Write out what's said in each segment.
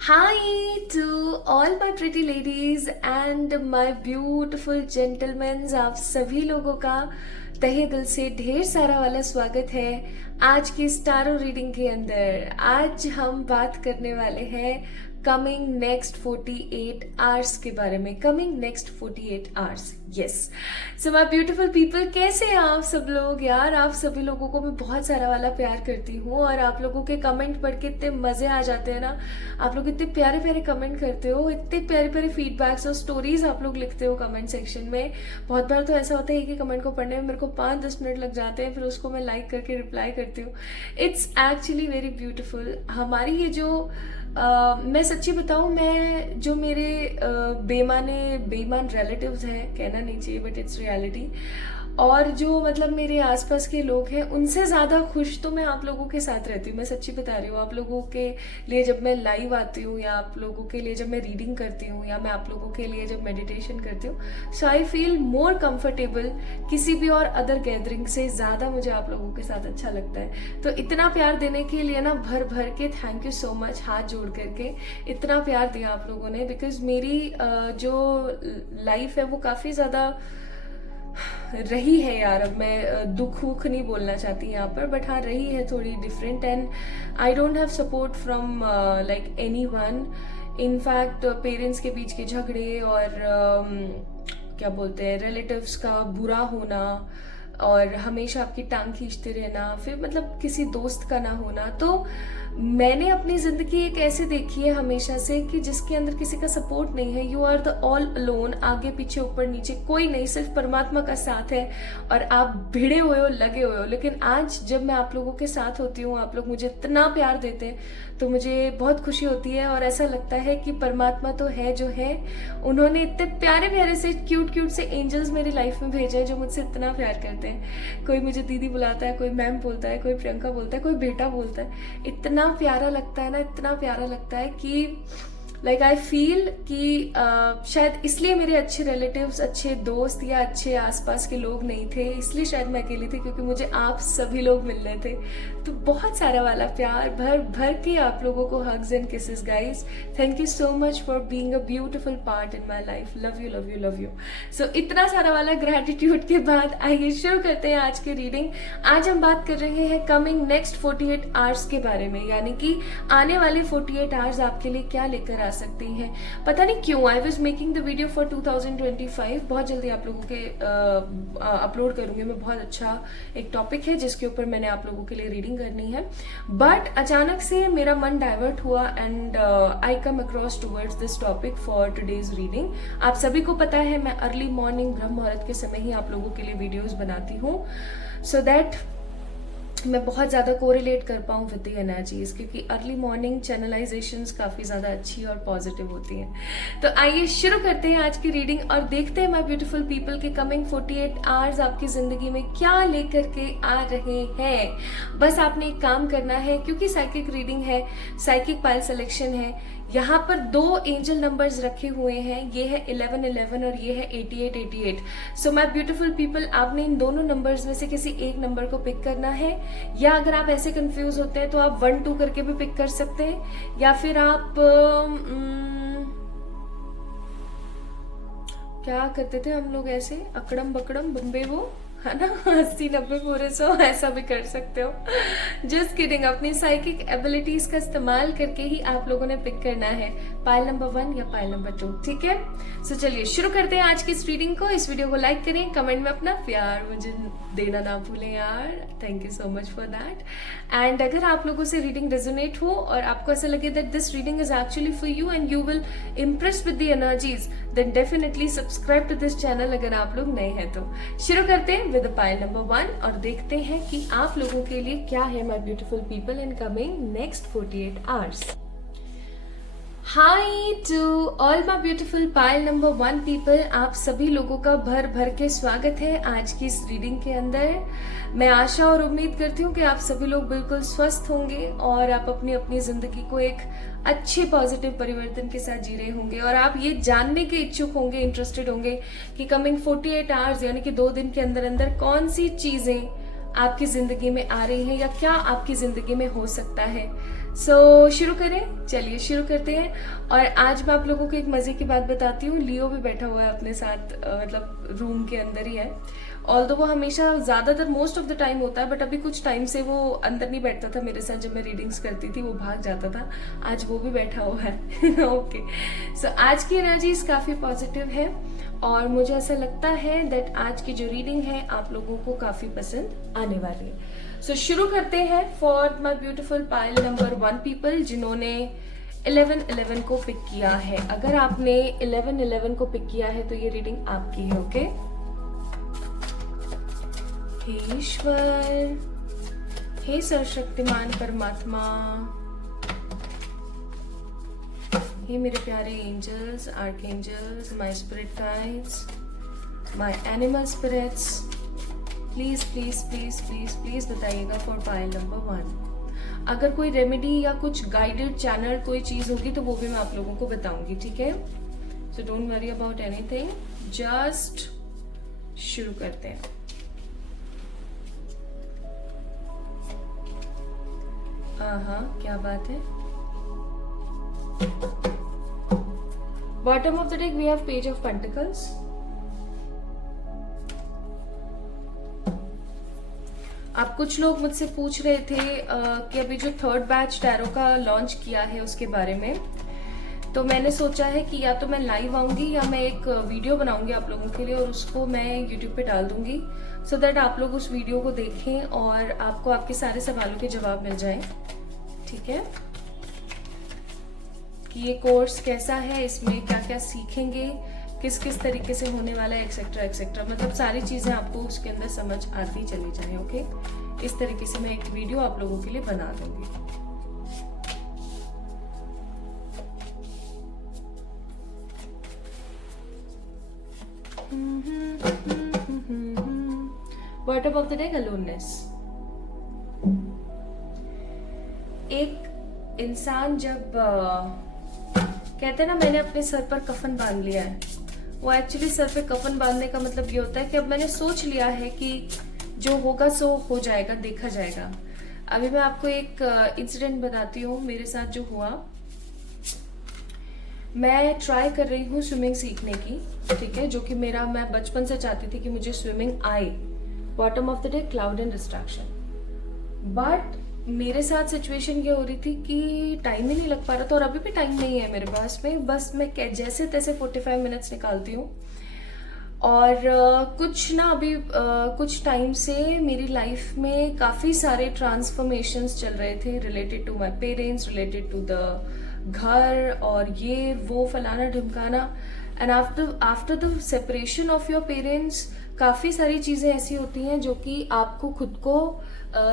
Hi to all my pretty ladies and my beautiful gentlemen। आप सभी लोगों का तहे दिल से ढेर सारा वाला स्वागत है आज की स्टारो रीडिंग के अंदर। आज हम बात करने वाले हैं कमिंग नेक्स्ट 48 आवर्स के बारे में। Coming next 48 hours, yes. So my beautiful people, कैसे हैं आप सब लोग? यार आप सभी लोगों को मैं बहुत सारा वाला प्यार करती हूँ और आप लोगों के कमेंट पढ़ के इतने मजे आ जाते हैं ना। आप लोग इतने प्यारे प्यारे कमेंट करते हो, इतने प्यारे प्यारे फीडबैक्स और स्टोरीज आप लोग लिखते हो कमेंट सेक्शन में। बहुत बार तो ऐसा होता है कि कमेंट को पढ़ने में मेरे को 5-10 मिनट लग जाते हैं, फिर उसको मैं लाइक करके रिप्लाई करती हूँ। It's actually very beautiful. हमारी ये जो मैं सच्ची बताऊं, मैं जो मेरे बेईमान रिलेटिव्स हैं, कहना नहीं चाहिए बट इट्स रियलिटी, और जो मतलब मेरे आसपास के लोग हैं, उनसे ज़्यादा खुश तो मैं आप लोगों के साथ रहती हूँ। मैं सच्ची बता रही हूँ। आप लोगों के लिए जब मैं लाइव आती हूँ, या आप लोगों के लिए जब मैं रीडिंग करती हूँ, या मैं आप लोगों के लिए जब मेडिटेशन करती हूँ, सो आई फील मोर कंफर्टेबल किसी भी और अदर गैदरिंग से ज़्यादा। मुझे आप लोगों के साथ अच्छा लगता है। तो इतना प्यार देने के लिए ना भर भर के थैंक यू सो मच। हाथ जोड़ करके इतना प्यार दिया आप लोगों ने, बिकॉज मेरी जो लाइफ है वो काफ़ी ज़्यादा रही है यार। अब मैं दुख वुख नहीं बोलना चाहती यहाँ पर, बट हाँ रही है थोड़ी different. And I don't have support from like any one. In fact parents के बीच के झगड़े और क्या बोलते हैं, रिलेटिव्स का बुरा होना, और हमेशा आपकी टांग खींचते रहना, फिर मतलब किसी दोस्त का ना होना। तो मैंने अपनी जिंदगी एक ऐसे देखी है हमेशा से कि जिसके अंदर किसी का सपोर्ट नहीं है। You are the all alone. आगे पीछे ऊपर नीचे कोई नहीं, सिर्फ परमात्मा का साथ है और आप भिड़े हुए हो, लगे हुए हो। लेकिन आज जब मैं आप लोगों के साथ होती हूँ, आप लोग मुझे इतना प्यार देते हैं, तो मुझे बहुत खुशी होती है। और ऐसा लगता है कि परमात्मा तो है जो है, उन्होंने इतने प्यारे प्यारे से क्यूट से एंजल्स मेरी लाइफ में भेजे हैं जो मुझसे इतना प्यार करते हैं। कोई मुझे दीदी बुलाता है, कोई मैम बोलता है, कोई प्रियंका बोलता है, कोई बेटा बोलता है। इतना प्यारा लगता है ना, इतना प्यारा लगता है कि लाइक आई फील कि शायद इसलिए मेरे अच्छे रिलेटिव्स, अच्छे दोस्त या अच्छे आसपास के लोग नहीं थे, इसलिए शायद मैं अकेली थी, क्योंकि मुझे आप सभी लोग मिल रहे थे। तो बहुत सारा वाला प्यार भर भर के आप लोगों को hugs and kisses guys. Thank you so much for being a beautiful part in my life. Love you love you love you. So इतना सारा वाला ग्रेटिट्यूड के बाद आइए शुरू करते हैं आज की रीडिंग। आज हम बात कर रहे हैं कमिंग नेक्स्ट 48 आवर्स के बारे में, यानी कि आने वाले 48 आवर्स आपके लिए क्या लेकर आ सकती हैं। पता नहीं क्यों I was making the video for 2025। बहुत जल्दी आप लोगों के अपलोड करूंगी मैं। बहुत अच्छा एक टॉपिक है जिसके ऊपर मैंने आप लोगों के लिए रीडिंग करनी है, बट अचानक से मेरा मन डाइवर्ट हुआ and I come across towards this topic for today's reading. आप सभी को पता है मैं अर्ली मॉर्निंग ब्रह्म मुहूर्त के समय ही आप लोगों के लिए वीडियोज बनाती हूँ, सो दैट मैं बहुत ज़्यादा कोरिलेट कर पाऊँ विद द एनर्जीज, क्योंकि अर्ली मॉर्निंग चैनलाइजेशंस काफ़ी ज़्यादा अच्छी और पॉजिटिव होती हैं। तो आइए शुरू करते हैं आज की रीडिंग और देखते हैं माय ब्यूटीफुल पीपल के कमिंग 48 आवर्स आपकी ज़िंदगी में क्या लेकर के आ रहे हैं। बस आपने एक काम करना है, क्योंकि साइकिक रीडिंग है, साइकिक पाइल सिलेक्शन है। यहाँ पर 2 एंजल नंबर्स रखे हुए हैं, ये है 1111 और ये है 8888। सो माय ब्यूटीफुल पीपल, आपने इन दोनों नंबर्स में से किसी एक नंबर को पिक करना है, या अगर आप ऐसे कंफ्यूज होते हैं तो आप 1-2 करके भी पिक कर सकते हैं, या फिर आप क्या करते थे हम लोग, ऐसे अकड़म बकड़म बम्बे वो है ना, 80-90 पूरे 100, ऐसा भी कर सकते हो। Just kidding. अपनी साइकिक एबिलिटीज का इस्तेमाल करके ही आप लोगों ने पिक करना है पाइल नंबर 1 या पाइल नंबर 2, ठीक है। सो चलिए शुरू करते हैं आज की इस रीडिंग को। इस वीडियो को लाइक करें, कमेंट में अपना प्यार मुझे देना ना भूलें यार। Thank you so much for that. And अगर आप लोगों से रीडिंग रेजोनेट हो और आपको ऐसा लगे that this reading is actually for you and you will impress with the energies, then definitely subscribe to this channel अगर आप लोग नए हैं तो। शुरू करते हैं विद पाइल नंबर 1 और देखते हैं कि आप लोगों के लिए क्या है my beautiful people in coming next 48 hours. Hi to all my beautiful pile number 1 people, आप सभी लोगों का भर भर के स्वागत है आज की इस रीडिंग के अंदर। मैं आशा और उम्मीद करती हूँ कि आप सभी लोग बिल्कुल स्वस्थ होंगे और आप अपनी अपनी जिंदगी को एक अच्छे पॉजिटिव परिवर्तन के साथ जी रहे होंगे, और आप ये जानने के इच्छुक होंगे, इंटरेस्टेड होंगे कि कमिंग 48 आवर्स यानी कि 2 दिन के अंदर अंदर कौन सी चीजें आपकी ज़िंदगी में आ रही हैं या क्या आपकी ज़िंदगी में हो सकता है। सो शुरू करें, चलिए शुरू करते हैं। और आज मैं आप लोगों को एक मज़े की बात बताती हूँ। लियो भी बैठा हुआ है अपने साथ, मतलब रूम के अंदर ही है। ऑल्दो वो हमेशा ज़्यादातर मोस्ट ऑफ द टाइम होता है, बट अभी कुछ टाइम से वो अंदर नहीं बैठता था मेरे साथ। जब मैं रीडिंग्स करती थी वो भाग जाता था, आज वो भी बैठा हुआ है। ओके, सो आज की एनर्जीज काफ़ी पॉजिटिव है और मुझे ऐसा लगता है दैट आज की जो रीडिंग है आप लोगों को काफ़ी पसंद आने वाली है। सो शुरू करते हैं for my beautiful pile number 1 people जिन्होंने 11-11 को पिक किया है। अगर आपने 11-11 को पिक किया है तो ये रीडिंग आपकी है। ओके, हे ईश्वर, हे सर्वशक्तिमान परमात्मा, हे मेरे प्यारे angels, archangels, my spirit guides, my animal spirits, please please please please please बताइएगा फॉर पाइल नंबर 1। अगर कोई रेमेडी या कुछ गाइडेड चैनल कोई चीज होगी तो वो भी मैं आप लोगों को बताऊंगी, ठीक है। So don't worry about anything, just शुरू करते हैं। हाँ, क्या बात है। Bottom of the deck we have page of pentacles. आप कुछ लोग मुझसे पूछ रहे थे कि अभी जो 3rd बैच टैरो का लॉन्च किया है उसके बारे में, तो मैंने सोचा है कि या तो मैं लाइव आऊंगी या मैं एक वीडियो बनाऊंगी आप लोगों के लिए और उसको मैं यूट्यूब पे डाल दूंगी, सो दैट आप लोग उस वीडियो को देखें और आपको आपके सारे सवालों के जवाब मिल जाएं, ठीक है। कि ये कोर्स कैसा है, इसमें क्या क्या सीखेंगे, किस किस तरीके से होने वाला है, एक्सेट्रा एक्सेट्रा, मतलब सारी चीजें आपको उसके अंदर समझ आती चली जाए। ओके, इस तरीके से मैं एक वीडियो आप लोगों के लिए बना दूंगी। Bottom of the deck aloneness. एक इंसान जब कहते हैं ना मैंने अपने सर पर कफन बांध लिया है, वो एक्चुअली सर पे कफन बांधने का मतलब ये होता है कि अब मैंने सोच लिया है कि जो होगा सो हो जाएगा, देखा जाएगा। अभी मैं आपको एक इंसिडेंट बताती हूँ मेरे साथ जो हुआ। मैं ट्राई कर रही हूँ स्विमिंग सीखने की, ठीक है, जो कि मैं बचपन से चाहती थी कि मुझे स्विमिंग आए। Bottom of the day cloud and distraction, but मेरे साथ सिचुएशन ये हो रही थी कि टाइम ही नहीं लग पा रहा था और अभी भी टाइम नहीं है मेरे पास में। बस मैं जैसे तैसे 45 मिनट्स निकालती हूँ। और कुछ ना अभी कुछ टाइम से मेरी लाइफ में काफ़ी सारे ट्रांसफॉर्मेशंस चल रहे थे related to my parents, related to the घर और ये वो फलाना ढिमकाना। And after the separation of your parents काफ़ी सारी चीज़ें ऐसी होती हैं जो कि आपको खुद को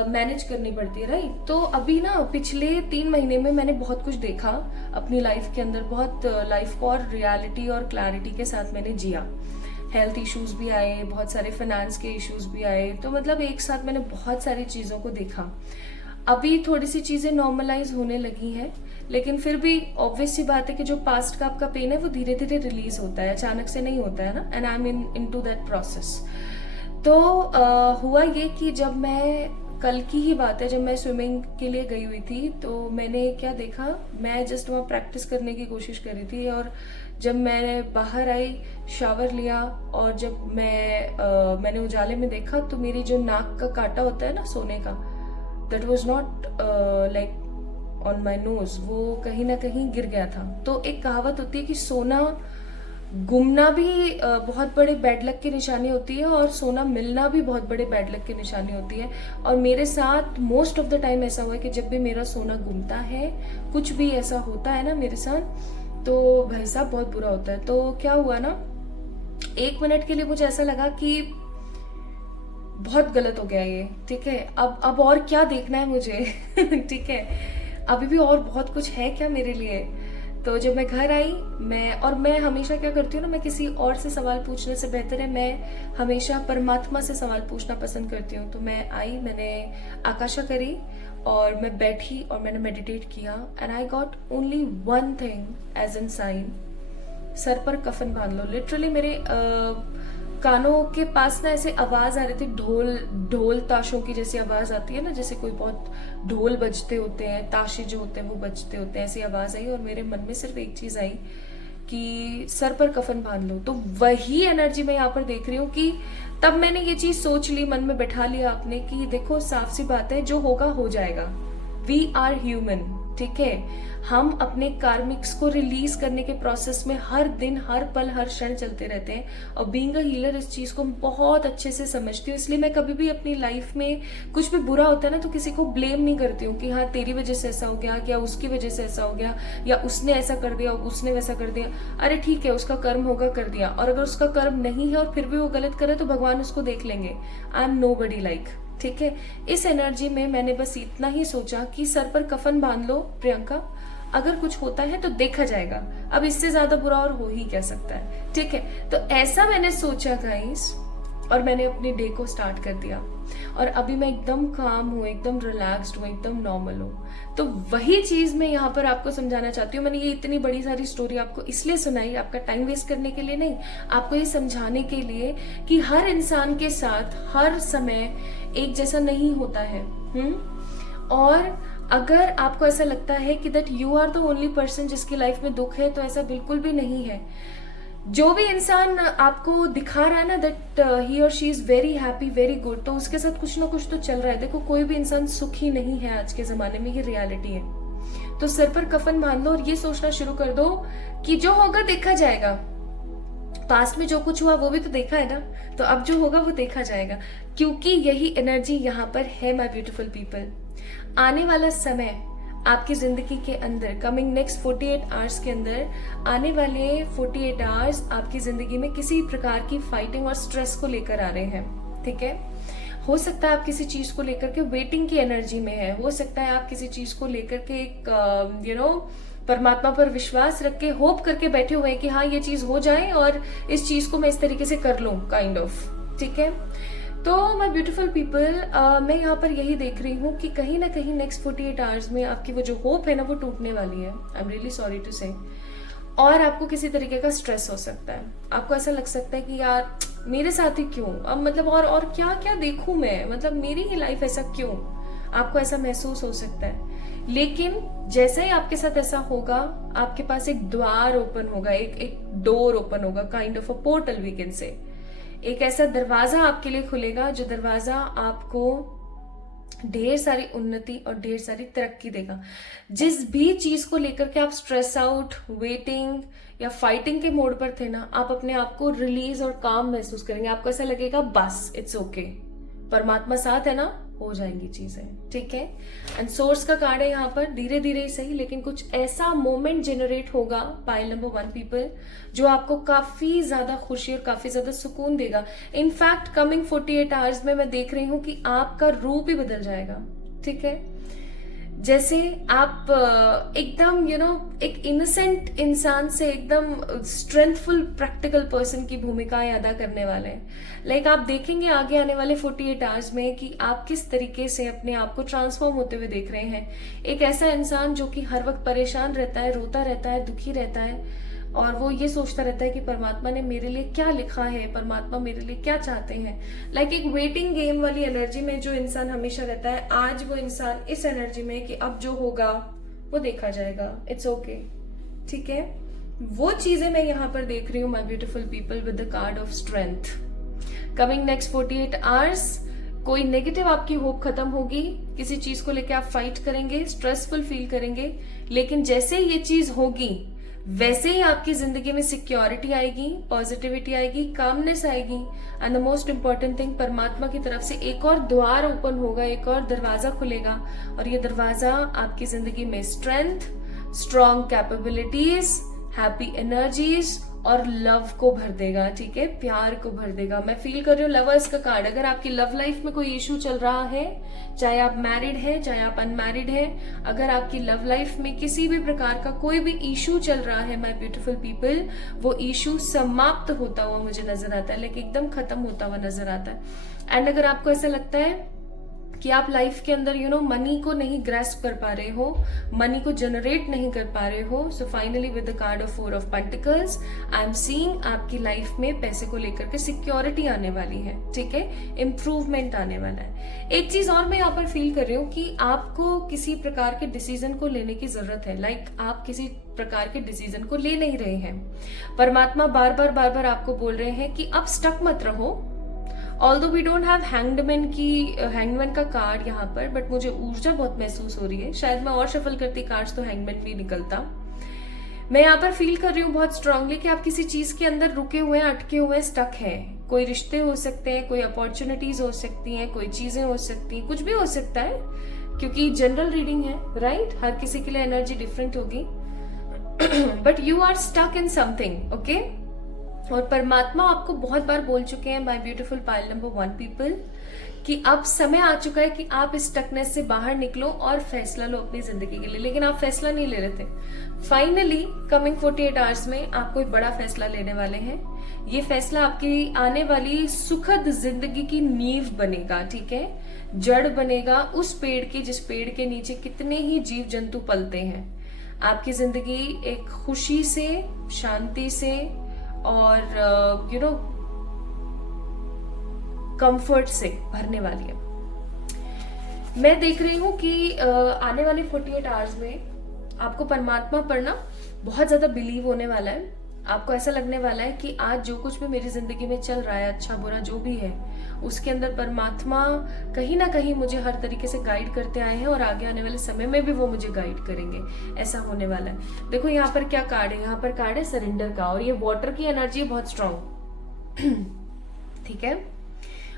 मैनेज करनी पड़ती है, राइट। तो अभी ना पिछले 3 महीने में मैंने बहुत कुछ देखा अपनी लाइफ के अंदर, बहुत लाइफ को और रियलिटी और क्लैरिटी के साथ मैंने जिया। हेल्थ इश्यूज भी आए, बहुत सारे फाइनेंस के इश्यूज भी आए, तो मतलब एक साथ मैंने बहुत सारी चीज़ों को देखा। अभी थोड़ी सी चीज़ें नॉर्मलाइज होने लगी हैं, लेकिन फिर भी ऑब्वियस सी बात है कि जो पास्ट का आपका पेन है वो धीरे धीरे रिलीज होता है, अचानक से नहीं होता है ना। And I am into that process. तो हुआ ये कि जब मैं कल की ही बात है, जब मैं स्विमिंग के लिए गई हुई थी तो मैंने क्या देखा, मैं जस्ट वहाँ प्रैक्टिस करने की कोशिश कर रही थी और जब मैं बाहर आई, शावर लिया और जब मैंने उजाले में देखा तो मेरी जो नाक का कांटा होता है ना सोने का, that was not like on my nose, वो कहीं ना कहीं गिर गया था। तो एक कहावत होती है कि सोना गुमना भी बहुत बड़े बैड लक की निशानी होती है और सोना मिलना भी बहुत बड़े बैड लक की निशानी होती है। और मेरे साथ मोस्ट ऑफ द टाइम ऐसा हुआ है कि जब भी मेरा सोना गुमता है, कुछ भी ऐसा होता है ना मेरे साथ, तो भाई साहब बहुत बुरा होता है। तो क्या हुआ ना, 1 मिनट के लिए मुझे ऐसा लगा कि बहुत गलत हो गया ये, ठीक है, अब और क्या देखना है मुझे। ठीक है, अभी भी और बहुत कुछ है क्या मेरे लिए। तो जब मैं घर आई, मैं हमेशा क्या करती हूँ ना, मैं किसी और से सवाल पूछने से बेहतर है मैं हमेशा परमात्मा से सवाल पूछना पसंद करती हूँ। तो मैं आई, मैंने आकाशा करी और मैं बैठी और मैंने मेडिटेट किया and I got only one thing as an sign, सर पर कफन बांध लो। लिटरली मेरे कानों के पास ना ऐसे आवाज आ रही थी, ढोल ढोल ताशों की जैसी आवाज आती है ना, जैसे कोई बहुत ढोल बजते होते हैं, ताशे जो होते हैं वो बजते होते हैं, ऐसी आवाज आई और मेरे मन में सिर्फ एक चीज आई कि सर पर कफन बांध लो। तो वही एनर्जी मैं यहाँ पर देख रही हूँ कि तब मैंने ये चीज सोच ली, मन में बैठा लिया आपने कि देखो साफ सी बात है, जो होगा हो जाएगा। वी आर ह्यूमन, ठीक है। हम अपने कार्मिक्स को रिलीज करने के प्रोसेस में हर दिन, हर पल, हर क्षण चलते रहते हैं। और बीइंग अ हीलर इस चीज को बहुत अच्छे से समझती हूँ, इसलिए मैं कभी भी अपनी लाइफ में कुछ भी बुरा होता है ना तो किसी को ब्लेम नहीं करती हूँ कि हाँ तेरी वजह से ऐसा हो गया, या उसकी वजह से ऐसा हो गया, या उसने ऐसा कर दिया, उसने वैसा कर दिया। अरे ठीक है, उसका कर्म होगा, कर दिया। और अगर उसका कर्म नहीं है और फिर भी वो गलत करे तो भगवान उसको देख लेंगे। I am nobody like, ठीक है। इस एनर्जी में मैंने बस इतना ही सोचा कि सर पर कफन बांध लो प्रियंका, अगर कुछ होता है तो देखा जाएगा। अब इससे ज्यादा बुरा और हो ही क्या सकता है, ठीक है। तो ऐसा मैंने सोचा गाइस, और मैंने अपनी डे को स्टार्ट कर दिया। और अभी मैं एकदम काम हूँ, एकदम रिलैक्स्ड हूँ, एकदम नॉर्मल हूँ। तो वही चीज मैं यहाँ पर आपको समझाना चाहती हूँ। मैंने ये इतनी बड़ी सारी स्टोरी आपको इसलिए सुनाई, आपका टाइम वेस्ट करने के लिए नहीं, आपको ये समझाने के लिए कि हर इंसान के साथ हर समय एक जैसा नहीं होता है। और अगर आपको ऐसा लगता है कि that you are the only person जिसकी लाइफ में दुख है, तो ऐसा बिल्कुल भी नहीं है। जो भी इंसान आपको दिखा रहा है ना दैट ही और she is very happy, very good, तो उसके साथ कुछ ना कुछ तो चल रहा है। देखो कोई भी इंसान सुखी नहीं है आज के जमाने में, ये रियलिटी है। तो सर पर कफन बांध लो और ये सोचना शुरू कर दो कि जो होगा देखा जाएगा। पास्ट में जो कुछ हुआ वो भी तो देखा है ना, तो अब जो होगा वो देखा जाएगा, क्योंकि यही एनर्जी यहाँ पर है माय ब्यूटीफुल पीपल। आने वाला समय आपकी जिंदगी के अंदर, कमिंग नेक्स्ट 48 आवर्स के अंदर, आने वाले 48 आवर्स आपकी जिंदगी में किसी प्रकार की फाइटिंग और स्ट्रेस को लेकर आ रहे हैं, ठीक है। हो सकता है आप किसी चीज को लेकर के वेटिंग की एनर्जी में है, हो सकता है आप किसी चीज को लेकर के एक परमात्मा पर विश्वास रख के होप करके बैठे हुए हैं कि हाँ ये चीज हो जाए और इस चीज को मैं इस तरीके से कर लूं, काइंड ऑफ, ठीक है। तो माय ब्यूटीफुल पीपल, मैं यहाँ पर यही देख रही हूँ कि कहीं ना कहीं नेक्स्ट 48 आवर्स में आपकी वो जो होप है ना वो टूटने वाली है। I am really sorry to say. और आपको किसी तरीके का स्ट्रेस हो सकता है, आपको ऐसा लग सकता है कि यार मेरे साथ ही क्यों, अब मतलब और क्या क्या देखूं मैं, मतलब मेरी ही लाइफ ऐसा क्यों, आपको ऐसा महसूस हो सकता है। लेकिन जैसे ही आपके साथ ऐसा होगा, आपके पास एक द्वार ओपन होगा, एक डोर ओपन होगा, kind of a portal we can say. एक ऐसा दरवाजा आपके लिए खुलेगा जो दरवाजा आपको ढेर सारी उन्नति और ढेर सारी तरक्की देगा। जिस भी चीज को लेकर के आप स्ट्रेस आउट, वेटिंग या फाइटिंग के मोड पर थे ना, आप अपने आप को रिलीज और काम महसूस करेंगे। आपको ऐसा लगेगा बस इट्स ओके, परमात्मा साथ है ना, हो जाएंगी चीजें, ठीक है। एंड सोर्स का कार्ड है यहाँ पर, धीरे धीरे ही सही लेकिन कुछ ऐसा मोमेंट जनरेट होगा पाइल नंबर 1 पीपल, जो आपको काफी ज्यादा खुशी और काफी ज्यादा सुकून देगा। इनफैक्ट कमिंग 48 आवर्स में मैं देख रही हूँ कि आपका रूप ही बदल जाएगा, ठीक है। जैसे आप एकदम एक इनोसेंट इंसान से एकदम स्ट्रेंथफुल प्रैक्टिकल पर्सन की भूमिकाएं अदा करने वाले हैं। लाइक आप देखेंगे आगे आने वाले 48 आवर्स में कि आप किस तरीके से अपने आप को ट्रांसफॉर्म होते हुए देख रहे हैं। एक ऐसा इंसान जो कि हर वक्त परेशान रहता है, रोता रहता है, दुखी रहता है, और वो ये सोचता रहता है कि परमात्मा ने मेरे लिए क्या लिखा है, परमात्मा मेरे लिए क्या चाहते हैं। लाइक एक वेटिंग गेम वाली एनर्जी में जो इंसान हमेशा रहता है, आज वो इंसान इस एनर्जी में कि अब जो होगा वो देखा जाएगा, इट्स ओके, ठीक है। वो चीजें मैं यहाँ पर देख रही हूँ my beautiful people with the card of strength. Coming next 48 hours कोई नेगेटिव आपकी होप खत्म होगी, किसी चीज को लेकर आप फाइट करेंगे, स्ट्रेसफुल फील करेंगे, लेकिन जैसे ये चीज होगी वैसे ही आपकी जिंदगी में सिक्योरिटी आएगी, पॉजिटिविटी आएगी, कामनेस आएगी, and the most important thing, परमात्मा की तरफ से एक और द्वार ओपन होगा, एक और दरवाजा खुलेगा, और ये दरवाजा आपकी जिंदगी में strength, strong capabilities, happy energies और लव को भर देगा, ठीक है, प्यार को भर देगा। मैं फील कर रही हूँ लवर्स का कार्ड। अगर आपकी लव लाइफ में कोई इशू चल रहा है, चाहे आप मैरिड हैं चाहे आप अनमैरिड हैं, अगर आपकी लव लाइफ में किसी भी प्रकार का कोई भी इशू चल रहा है माय ब्यूटीफुल पीपल, वो इशू समाप्त होता हुआ मुझे नजर आता है, लेकिन एकदम खत्म होता हुआ नजर आता है। एंड अगर आपको ऐसा लगता है कि आप लाइफ के अंदर मनी को नहीं ग्रैस्प कर पा रहे हो, मनी को जनरेट नहीं कर पा रहे हो। So finally with the card of 4 of pentacles I am seeing आपकी लाइफ में पैसे को लेकर के सिक्योरिटी आने वाली है, ठीक है, इम्प्रूवमेंट आने वाला है। एक चीज और मैं यहाँ पर फील कर रही हूँ कि आपको किसी प्रकार के डिसीजन को लेने की जरूरत है। आप किसी प्रकार के डिसीजन को ले नहीं रहे हैं। परमात्मा बार बार आपको बोल रहे हैं कि अब स्टक मत रहो। Although we don't have hangman का कार्ड यहाँ पर, बट मुझे ऊर्जा बहुत महसूस हो रही है। शायद मैं और शफल करती कार्ड्स तो हैंगमैन भी निकलता। मैं यहाँ पर फील कर रही हूँ बहुत स्ट्रांगली कि आप किसी चीज के अंदर रुके हुए हैं, अटके हुए, स्टक हैं। कोई रिश्ते हो सकते हैं, कोई अपॉर्चुनिटीज हो सकती हैं, कोई चीजें हो सकती हैं, कुछ भी हो सकता है, क्योंकि जनरल रीडिंग है, राइट? हर किसी के लिए एनर्जी डिफरेंट होगी। But you are stuck in something, okay? और परमात्मा आपको बहुत बार बोल चुके हैं, my beautiful pile number 1 people, कि अब समय आ चुका है कि आप इस स्टकनेस से बाहर निकलो और फैसला लो अपनी जिंदगी के लिए। लेकिन आप फैसला नहीं ले रहे थे। फाइनली कमिंग 48 आवर्स में आप कोई बड़ा फैसला लेने वाले हैं। ये फैसला आपकी आने वाली सुखद जिंदगी की नींव बनेगा, ठीक है, जड़ बनेगा उस पेड़ की जिस पेड़ के नीचे कितने ही जीव जंतु पलते हैं। आपकी जिंदगी एक खुशी से, शांति से और कंफर्ट से भरने वाली है। मैं देख रही हूं कि आने वाले 48 आवर्स में आपको परमात्मा पर ना बहुत ज्यादा बिलीव होने वाला है। आपको ऐसा लगने वाला है कि आज जो कुछ भी मेरी जिंदगी में चल रहा है, अच्छा बुरा जो भी है, उसके अंदर परमात्मा कहीं ना कहीं मुझे हर तरीके से गाइड करते आए हैं और आगे आने वाले समय में भी वो मुझे गाइड करेंगे। ऐसा होने वाला है। देखो यहाँ पर क्या कार्ड है, यहाँ पर कार्ड है सरेंडर का, और ये वाटर की एनर्जी है बहुत स्ट्रांग। ठीक है,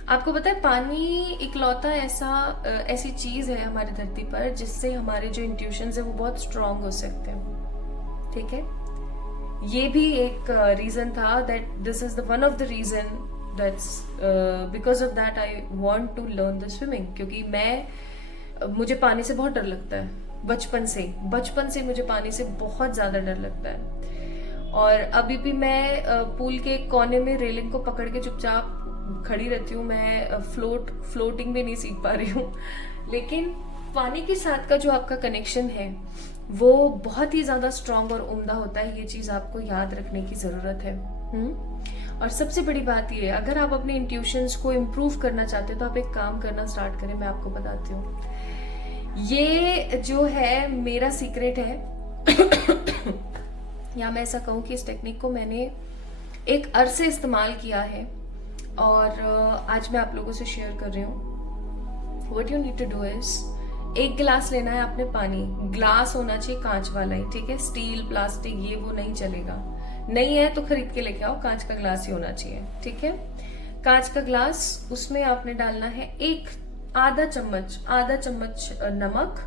आपको पता है पानी इकलौता ऐसी चीज है हमारी धरती पर जिससे हमारे जो इंट्यूशंस है वो बहुत स्ट्रांग हो सकते हैं। ठीक है, ये भी एक रीजन था that this is the one of the reason that's because of that I want to learn the swimming, क्योंकि मुझे पानी से बहुत डर लगता है। बचपन से मुझे पानी से बहुत ज्यादा डर लगता है। और अभी भी मैं पूल के कोने में रेलिंग को पकड़ के चुपचाप खड़ी रहती हूँ। मैं फ्लोटिंग भी नहीं सीख पा रही हूँ। लेकिन पानी के साथ का जो आपका कनेक्शन है वो बहुत ही ज्यादा स्ट्रांग और उम्दा होता है। ये चीज आपको याद रखने की जरूरत है। और सबसे बड़ी बात ये है, अगर आप अपने इंट्यूशंस को इम्प्रूव करना चाहते हो तो आप एक काम करना स्टार्ट करें। मैं आपको बताती हूँ, ये जो है मेरा सीक्रेट है या मैं ऐसा कहूँ कि इस टेक्निक को मैंने एक अरसे इस्तेमाल किया है और आज मैं आप लोगों से शेयर कर रही हूँ। What you need to do is, एक गिलास लेना है आपने पानी। ग्लास होना चाहिए कांच वाला ही, ठीक है? स्टील, प्लास्टिक ये वो नहीं चलेगा। नहीं है तो खरीद के लेके आओ, कांच का ग्लास ही होना चाहिए। ठीक है, कांच का ग्लास, उसमें आपने डालना है आधा चम्मच नमक,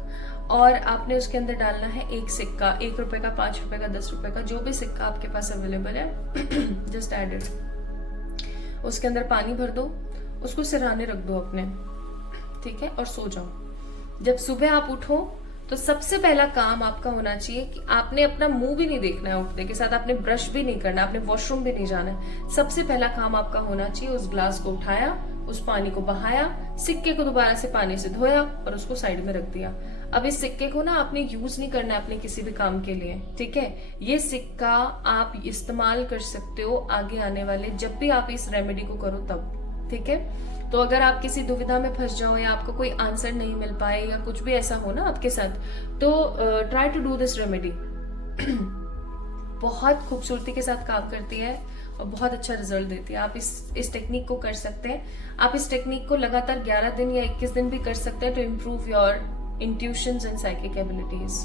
और आपने उसके अंदर डालना है एक सिक्का, 1 रुपए का, 5 रुपए का, 10 रुपए का, जो भी सिक्का आपके पास अवेलेबल है। Just add it. उसके अंदर पानी भर दो, उसको सिरहाने रख दो अपने, ठीक है, और सो जाओ। जब सुबह आप उठो तो सबसे पहला काम आपका होना चाहिए कि आपने अपना मुंह भी नहीं देखना है उठने के साथ, आपने ब्रश भी नहीं करना, आपने वॉशरूम भी नहीं जाना है। सबसे पहला काम आपका होना चाहिए, उस ग्लास को उठाया, उस पानी को बहाया, सिक्के को दोबारा से पानी से धोया और उसको साइड में रख दिया। अब इस सिक्के को ना आपने यूज नहीं करना है अपने किसी भी काम के लिए, ठीक है? ये सिक्का आप इस्तेमाल कर सकते हो आगे आने वाले जब भी आप इस रेमेडी को करो तब, ठीक है? तो अगर आप किसी दुविधा में फंस जाओ या आपको कोई आंसर नहीं मिल पाए या कुछ भी ऐसा हो ना आपके साथ, तो try to do this remedy. बहुत खूबसूरती के साथ काम करती है और बहुत अच्छा रिजल्ट देती है। आप इस टेक्निक को कर सकते हैं। आप इस टेक्निक को लगातार 11 दिन या 21 दिन भी कर सकते हैं to improve your intuitions and psychic abilities,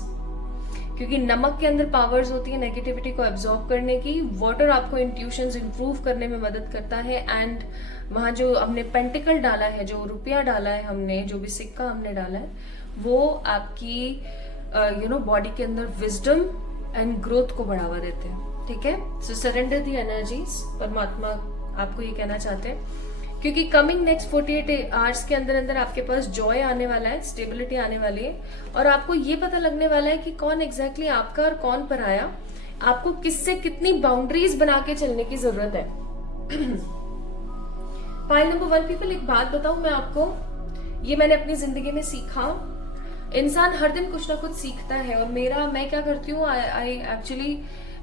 क्योंकि नमक के अंदर पावर्स होती है नेगेटिविटी को एब्जॉर्ब करने की। वाटर आपको इंट्यूशंस इंप्रूव करने में मदद करता है। एंड वहां जो हमने पेंटिकल डाला है, जो रुपया डाला है हमने, जो भी सिक्का हमने डाला है, वो आपकी बॉडी के अंदर विजडम एंड ग्रोथ को बढ़ावा देते हैं। ठीक है, सो सरेंडर दी एनर्जीज। परमात्मा आपको ये कहना चाहते हैं, क्योंकि कमिंग नेक्स्ट 48 आवर्स के अंदर अंदर आपके पास जॉय आने वाला है, स्टेबिलिटी आने वाली है, और आपको ये पता लगने वाला है कि कौन एग्जैक्टली आपका और कौन पराया। आपको किससे कितनी बाउंड्रीज बना के चलने की जरूरत है। पाइल नंबर 1 पीपल, एक बात बताऊं मैं आपको, ये मैंने अपनी जिंदगी में सीखा। इंसान हर दिन कुछ ना कुछ सीखता है, और मैं क्या करती हूँ, I actually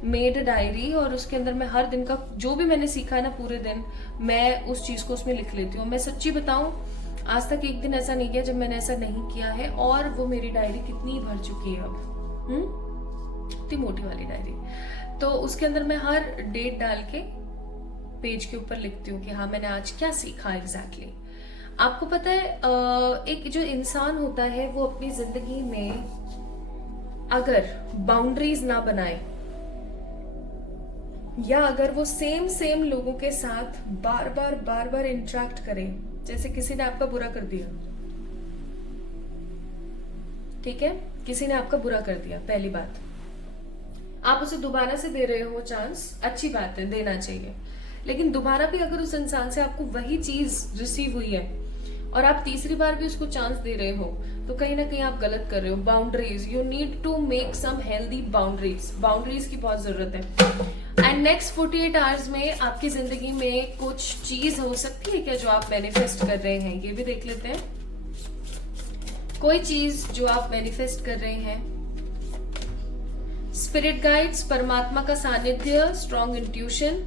made a diary, और उसके अंदर मैं हर दिन का जो भी मैंने सीखा है ना पूरे दिन, मैं उस चीज को उसमें लिख लेती हूँ। मैं सच्ची बताऊं, आज तक एक दिन ऐसा नहीं गया जब मैंने ऐसा नहीं किया है। और वो मेरी डायरी कितनी भर चुकी है अब, इतनी मोटी वाली डायरी। तो उसके अंदर मैं हर डेट डाल के पेज के ऊपर लिखती हूँ कि हाँ मैंने आज क्या सीखा एग्जैक्टली। आपको पता है, एक जो इंसान होता है वो अपनी जिंदगी में अगर बाउंड्रीज ना बनाए, या अगर वो सेम लोगों के साथ बार बार इंटरेक्ट करे, जैसे किसी ने आपका बुरा कर दिया, ठीक है, किसी ने आपका बुरा कर दिया, पहली बात, आप उसे दोबारा से दे रहे हो चांस, अच्छी बात है, देना चाहिए। लेकिन दोबारा भी अगर उस इंसान से आपको वही चीज रिसीव हुई है और आप तीसरी बार भी उसको चांस दे रहे हो, तो कहीं ना कहीं आप गलत कर रहे हो। Boundaries, you need to make some healthy boundaries की बहुत जरूरत है। एंड नेक्स्ट 48 आवर्स में आपकी जिंदगी में कुछ चीज हो सकती है क्या जो आप मैनिफेस्ट कर रहे हैं, ये भी देख लेते हैं। कोई चीज जो आप मैनिफेस्ट कर रहे हैं, स्पिरिट गाइड्स, परमात्मा का सानिध्य, स्ट्रॉन्ग इंट्यूशन,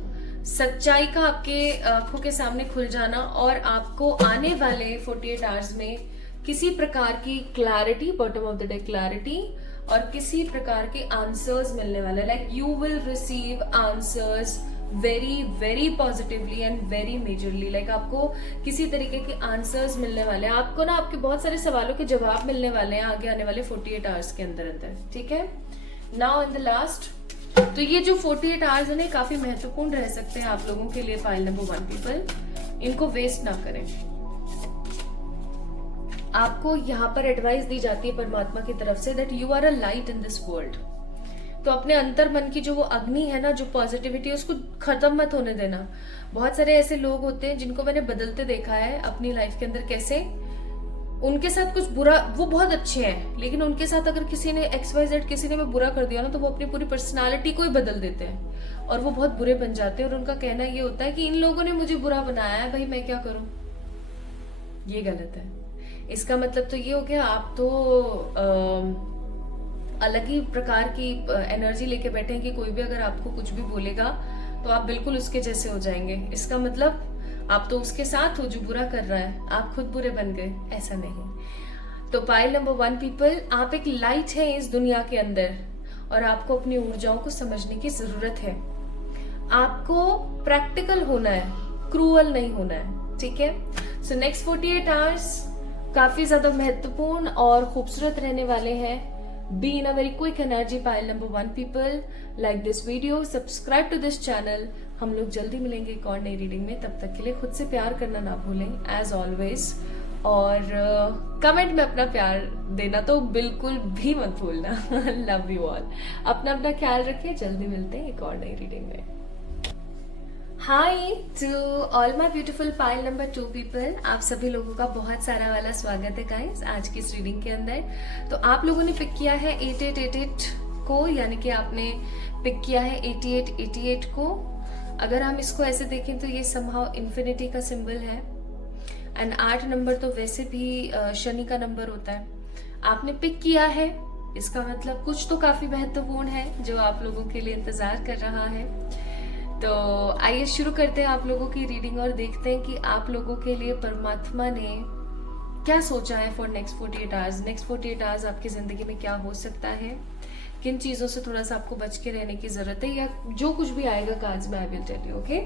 सच्चाई का आपके आंखों के सामने खुल जाना, और आपको आने वाले 48 आवर्स में किसी प्रकार की clarity, bottom of the day clarity, और किसी प्रकार के आंसर्स मिलने वाले। Like you will receive answers very positively and very majorly. Like आपको किसी तरीके के आंसर्स मिलने वाले हैं, आपको ना आपके बहुत सारे सवालों के जवाब मिलने वाले हैं आगे आने वाले 48 आवर्स के अंदर, ठीक है। नाउ इन द लास्ट, तो ये जो 48 आवर्स है काफी महत्वपूर्ण रह सकते हैं आप लोगों के लिए। पाइल नंबर 1 पीपल, इनको वेस्ट ना करें। आपको यहाँ पर एडवाइस दी जाती है परमात्मा की तरफ से that you are a light in this world. तो अपने अंतर मन की जो वो अग्नि है ना, जो पॉजिटिविटी, उसको खत्म मत होने देना। बहुत सारे ऐसे लोग होते हैं जिनको मैंने बदलते देखा है अपनी लाइफ के अंदर, कैसे उनके साथ कुछ बुरा, वो बहुत अच्छे हैं, लेकिन उनके साथ अगर किसी ने XYZ किसी ने भी बुरा कर दिया ना, तो वो अपनी पूरी पर्सनालिटी को ही बदल देते हैं और वो बहुत बुरे बन जाते हैं। और उनका कहना ये होता है कि इन लोगों ने मुझे बुरा बनाया है, भाई मैं क्या करूं। ये गलत है। इसका मतलब तो ये हो गया आप तो अलग ही प्रकार की एनर्जी लेके बैठे हैं कि कोई भी अगर आपको कुछ भी बोलेगा तो आप बिल्कुल उसके जैसे हो जाएंगे। इसका मतलब आप तो उसके साथ हो जो बुरा कर रहा है, आप खुद बुरे बन गए, ऐसा नहीं। तो पाइल नंबर 1 पीपल, आप एक लाइट है इस दुनिया के अंदर और आपको अपनी ऊर्जाओं को समझने की जरूरत है। आपको प्रैक्टिकल होना है, क्रूअल नहीं होना है, ठीक है। सो नेक्स्ट 48 आवर्स काफी ज्यादा महत्वपूर्ण और खूबसूरत रहने वाले हैं। Be in a very quick energy, pile number 1 people. Like this video, subscribe to this channel. हम लोग जल्दी मिलेंगे एक और नई रीडिंग में। तब तक के लिए खुद से प्यार करना ना भूलें एज ऑलवेज, और कमेंट में अपना प्यार देना तो बिल्कुल भी मत भूलना। Love you all. अपना ख्याल रखिए। जल्दी मिलते हैं एक और नई रीडिंग में। Hi to all my beautiful pile number 2 people, आप सभी लोगों का बहुत सारा वाला स्वागत है गाइस आज की इस रीडिंग के अंदर। तो आप लोगों ने पिक किया है 8888 को, यानी कि आपने पिक किया है 8888 को। अगर हम इसको ऐसे देखें तो ये समहाउ इन्फिनिटी का सिंबल है, एंड 8 नंबर तो वैसे भी शनि का नंबर होता है। आपने पिक किया है, इसका मतलब कुछ तो काफी महत्वपूर्ण है जो आप लोगों के लिए इंतजार कर रहा है। तो आइए शुरू करते हैं आप लोगों की रीडिंग और देखते हैं कि आप लोगों के लिए परमात्मा ने क्या सोचा है for next 48 hours. Next 48 hours आपकी जिंदगी में क्या हो सकता है, किन चीजों से थोड़ा सा आपको बच के रहने की जरूरत है, या जो कुछ भी आएगा कार्ड्स में I will tell you, okay.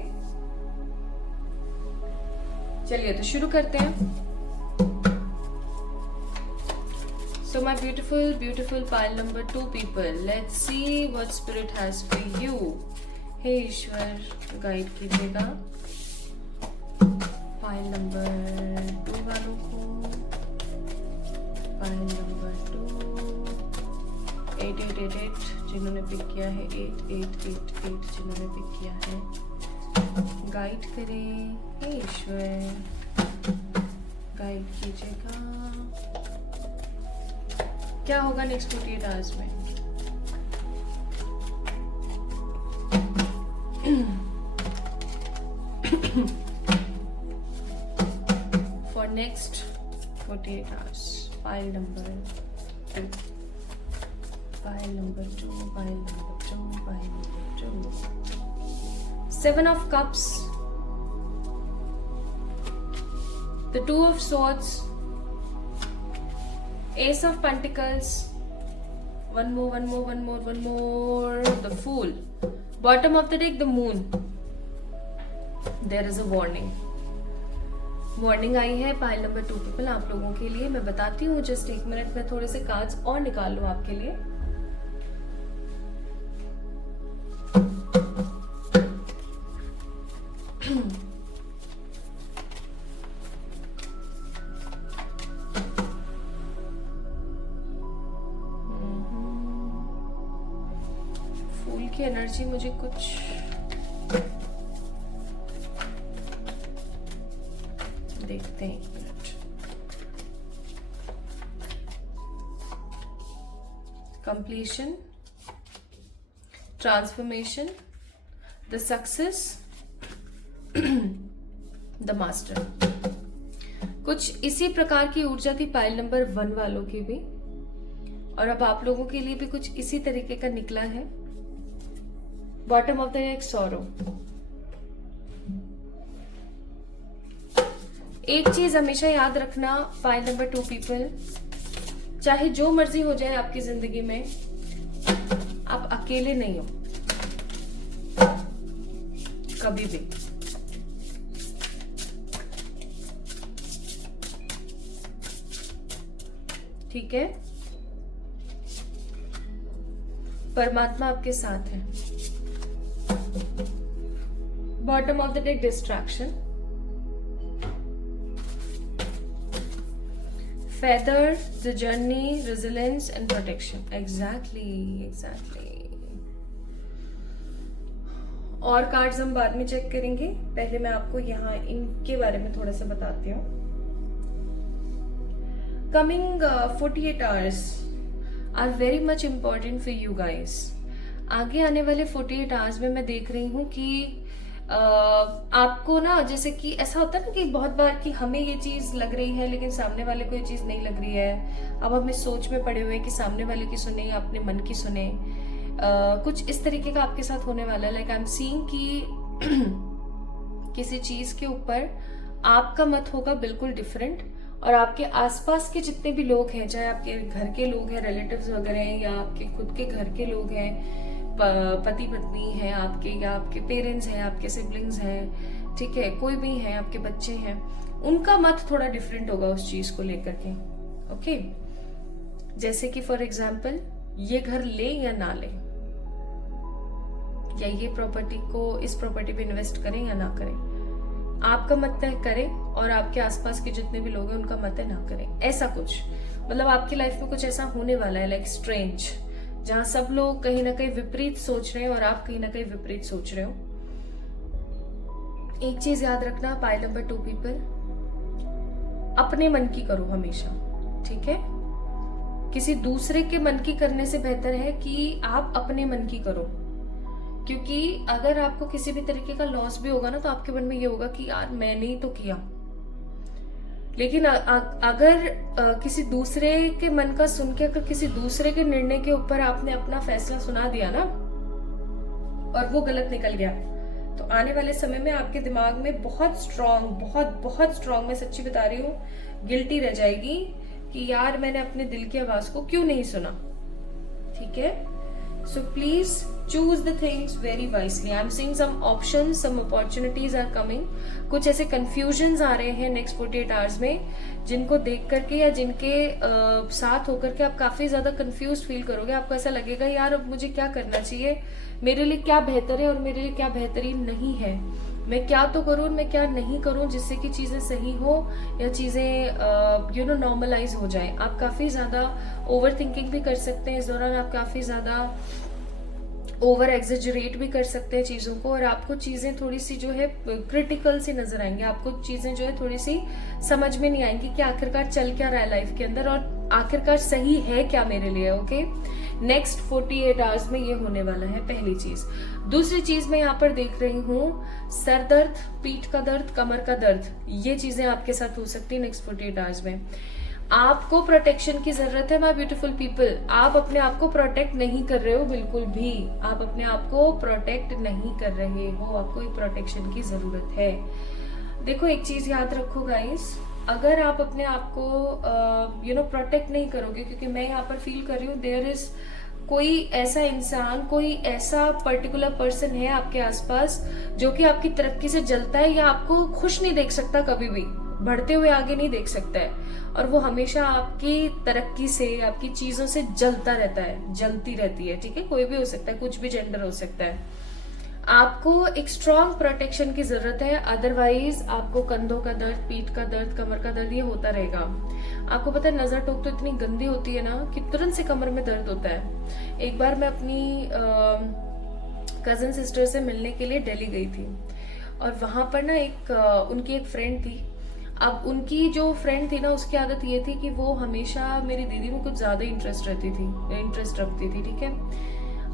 चलिए तो शुरू करते हैं। So my beautiful pile number 2 people, let's see what spirit has for you. हे ईश्वर गाइड कीजिएगा पाइल नंबर 2 वालों को। पाइल नंबर 2 8888 जिन्होंने पिक किया है, 8888 जिन्होंने पिक किया है, गाइड करें। हे ईश्वर गाइड कीजिएगा, क्या होगा नेक्स्ट 48 आवर्स में। For next 48 hours. Pile number 2. Pile number 2. Pile number 2. Pile number 2. 7 of Cups. The 2 of Swords. Ace of Pentacles. One more. The Fool. Bottom of the deck, the Moon. There is a warning. Warning आई है pile number 2 people आप लोगों के लिए. मैं बताती हूँ, just 1 minute में थोड़े से कार्ड्स और निकाल लूं आपके लिए. फूल की एनर्जी मुझे कुछ देखते हैं. 1 minute. Completion, transformation, the success, the master. कुछ इसी प्रकार की ऊर्जा थी पाइल नंबर 1 वालों की भी, और अब आप लोगों के लिए भी कुछ इसी तरीके का निकला है. Bottom of the deck, sorrow. एक चीज हमेशा याद रखना पाइल नंबर 2 पीपल, चाहे जो मर्जी हो जाए आपकी जिंदगी में, आप अकेले नहीं हो कभी भी. ठीक है, परमात्मा आपके साथ है. Bottom of the deck, distraction. Feather, the journey, resilience and protection. Exactly. और कार्ड्स हम बाद में चेक करेंगे. पहले मैं आपको यहाँ इनके बारे में थोड़ा सा बताती हूँ. Coming 48 hours are very much important for you guys. आगे आने वाले 48 hours में मैं देख रही हूँ कि आपको ना, जैसे कि ऐसा होता है ना कि बहुत बार कि हमें ये चीज लग रही है लेकिन सामने वाले को ये चीज नहीं लग रही है. अब हम इस सोच में पड़े हुए हैं कि सामने वाले की सुने या अपने मन की सुने. कुछ इस तरीके का आपके साथ होने वाला है. लाइक आई एम सीइंग कि किसी चीज के ऊपर आपका मत होगा बिल्कुल डिफरेंट, और आपके आसपास के जितने भी लोग हैं, चाहे आपके घर के लोग हैं, रिलेटिव्स वगैरह हैं, या आपके खुद के घर के लोग हैं, पति पत्नी हैं आपके, या आपके पेरेंट्स हैं, आपके सिबलिंग्स हैं, ठीक है, कोई भी हैं, आपके बच्चे हैं, उनका मत थोड़ा डिफरेंट होगा उस चीज को लेकर के. ओके, जैसे कि फॉर एग्जाम्पल ये घर ले या ना ले, या ये प्रॉपर्टी को, इस प्रॉपर्टी पे इन्वेस्ट करें या ना करें, आपका मत तय करें, और आपके आसपास के जितने भी लोग हैं उनका मत तय ना करें. ऐसा कुछ, मतलब आपकी लाइफ में कुछ ऐसा होने वाला है, लाइक स्ट्रेंज, जहां सब लोग कहीं ना कहीं विपरीत सोच रहे हैं और आप कहीं ना कहीं विपरीत सोच रहे हो. एक चीज याद रखना पाइल नंबर 2 पीपल, अपने मन की करो हमेशा. ठीक है, किसी दूसरे के मन की करने से बेहतर है कि आप अपने मन की करो. क्योंकि अगर आपको किसी भी तरीके का लॉस भी होगा ना, तो आपके मन में ये होगा कि यार मैंने ही तो किया. लेकिन अगर किसी दूसरे के मन का सुन के, अगर किसी दूसरे के निर्णय के ऊपर आपने अपना फैसला सुना दिया ना, और वो गलत निकल गया, तो आने वाले समय में आपके दिमाग में बहुत स्ट्रांग, मैं सच्ची बता रही हूँ, गिल्टी रह जाएगी कि यार मैंने अपने दिल की आवाज को क्यों नहीं सुना. ठीक है, so please choose the things very wisely. I'm seeing some options, some opportunities are coming. कुछ ऐसे confusions आ रहे हैं next 48 hours में, जिनको देख करके या जिनके साथ होकर के आप काफी ज्यादा confused फील करोगे. आपको ऐसा लगेगा यार अब मुझे क्या करना चाहिए, मेरे लिए क्या बेहतर है और मेरे लिए क्या बेहतरीन नहीं है, मैं क्या तो करूँ, मैं क्या नहीं करूँ, जिससे कि चीजें सही हो या चीजें नॉर्मलाइज हो जाए. आप काफी ज्यादा ओवर थिंकिंग भी कर सकते हैं इस दौरान. आप काफी ज्यादा ओवर एग्जेजरेट भी कर सकते हैं चीजों को, और आपको चीजें थोड़ी सी जो है क्रिटिकल सी नजर आएंगी. आपको चीजें जो है थोड़ी सी समझ में नहीं आएंगी कि आखिरकार चल क्या रहा है लाइफ के अंदर, और आखिरकार सही है क्या मेरे लिए. ओके, नेक्स्ट 48 आवर्स में ये होने वाला है, पहली चीज. दूसरी चीज मैं यहाँ पर देख रही हूँ, सर दर्द, पीठ का दर्द, कमर का दर्द, ये चीजें आपके साथ हो सकती है नेक्स्ट 48 आवर्स में. आपको प्रोटेक्शन की जरूरत है माय ब्यूटीफुल पीपल। आप अपने आप को प्रोटेक्ट नहीं कर रहे हो, बिल्कुल भी आप अपने आप को प्रोटेक्ट नहीं कर रहे हो, आपको एक प्रोटेक्शन की जरूरत है। देखो एक चीज याद रखो गाइस, अगर आप अपने आप को प्रोटेक्ट नहीं करोगे, क्योंकि मैं यहाँ पर फील कर रही हूँ देयर इज कोई ऐसा इंसान, कोई ऐसा पर्टिकुलर पर्सन है आपके आसपास जो कि आपकी तरक्की से जलता है या आपको खुश नहीं देख सकता, कभी भी बढ़ते हुए आगे नहीं देख सकता है, और वो हमेशा आपकी तरक्की से, आपकी चीजों से जलता रहता है, जलती रहती है, ठीक है। कोई भी हो सकता है, कुछ भी जेंडर हो सकता है। आपको एक स्ट्रॉन्ग प्रोटेक्शन की जरूरत है, अदरवाइज आपको कंधों का दर्द, पीठ का दर्द, कमर का दर्द ये होता रहेगा। आपको पता है नजर टोक तो इतनी गंदी होती है ना कि तुरंत से कमर में दर्द होता है। एक बार मैं अपनी कजन सिस्टर से मिलने के लिए दिल्ली गई थी, और वहां पर ना उनकी एक फ्रेंड थी। अब उनकी जो फ्रेंड थी ना, उसकी आदत ये थी कि वो हमेशा मेरी दीदी में कुछ ज्यादा इंटरेस्ट रखती थी, ठीक है।